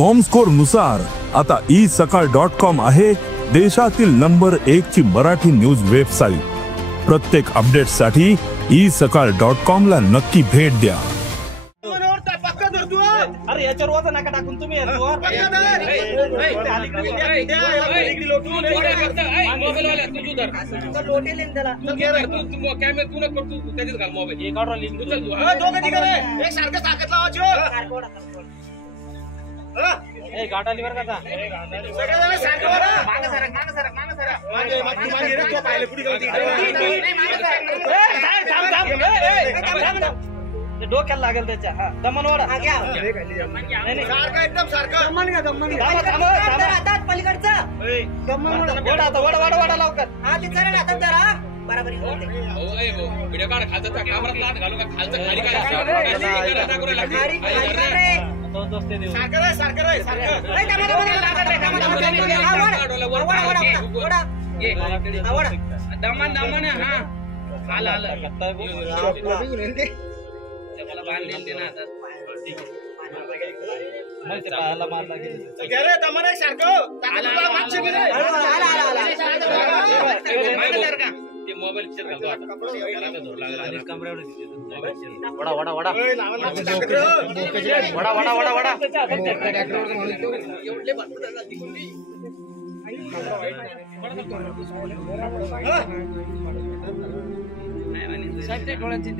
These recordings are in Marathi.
कॉमस्कोर नुसार आता isakal.com आहे देशातील नंबर 1 ची मराठी न्यूज वेबसाईट। प्रत्येक अपडेटसाठी isakal.com ला नक्की भेट द्या। अरे याच्यावर वजन नका टाकून तुम्ही गाठालीवर कसा डोक्याला लागेल त्याच्या दमन ओढा एकदम सारखं पलीकडचा वडा लवकर हा ते चरण हातात जरा बरोबर व्हिडिओ काढ खालचा कॅमेरा लाट घालू का खालचा खाली काय दमन दमन हा आला आला मला बांधून दे ना आता पाहायला मारला गेले दमन एक सारखं ते मोबाईल पिक्चर घालतो आता कमऱ्यावर वडा वडा वडा वडा वडा वडा वडा एवढे डोळ्यांची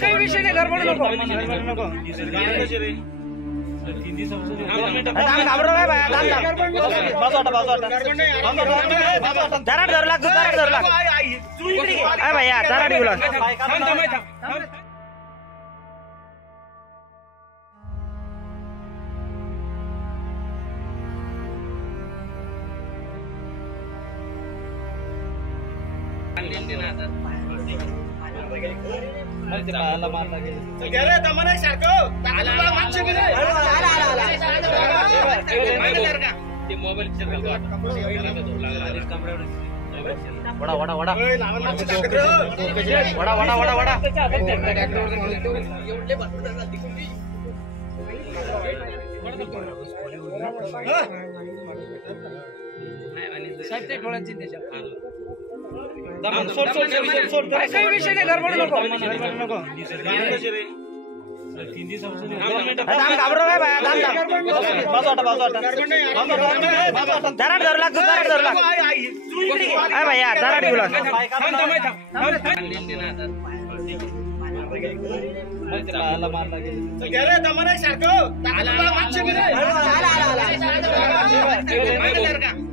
काही विषय नाही गडबड नको पाहायला मारला गेले दमन एक सारखं ते मोबाईल पिक्चर घालतो आता कमऱ्यावर वडा वडा वडा वडा वडा वडा वडा एवढे साहेब ते डोळ्यांची त्याच्या काही विषय नाही गडबड नको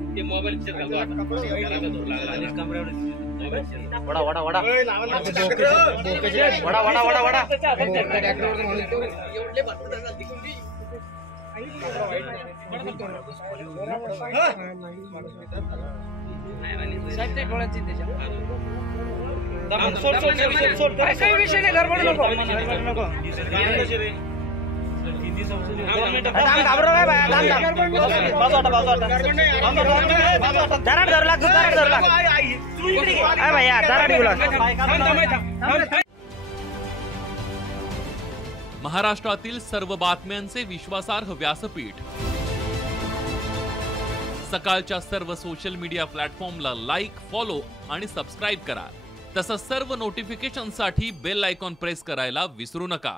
ते मोबाईल पिक्चर घालतो आता कमऱ्यावर वडा वडा वडा वडा वडा वडा वडा एवढे साहेब ते डोळ्यांची त्याच्या काही विषय नाही गडबड नको महाराष्ट्रातील सर्व बातम्यांचे विश्वासार्ह व्यासपीठ सकाळच्या सर्व सोशल मीडिया प्लॅटफॉर्मला लाईक, फॉलो आणि सबस्क्राईब करा। तसंच सर्व नोटिफिकेशनसाठी बेल आयकॉन प्रेस करायला विसरू नका।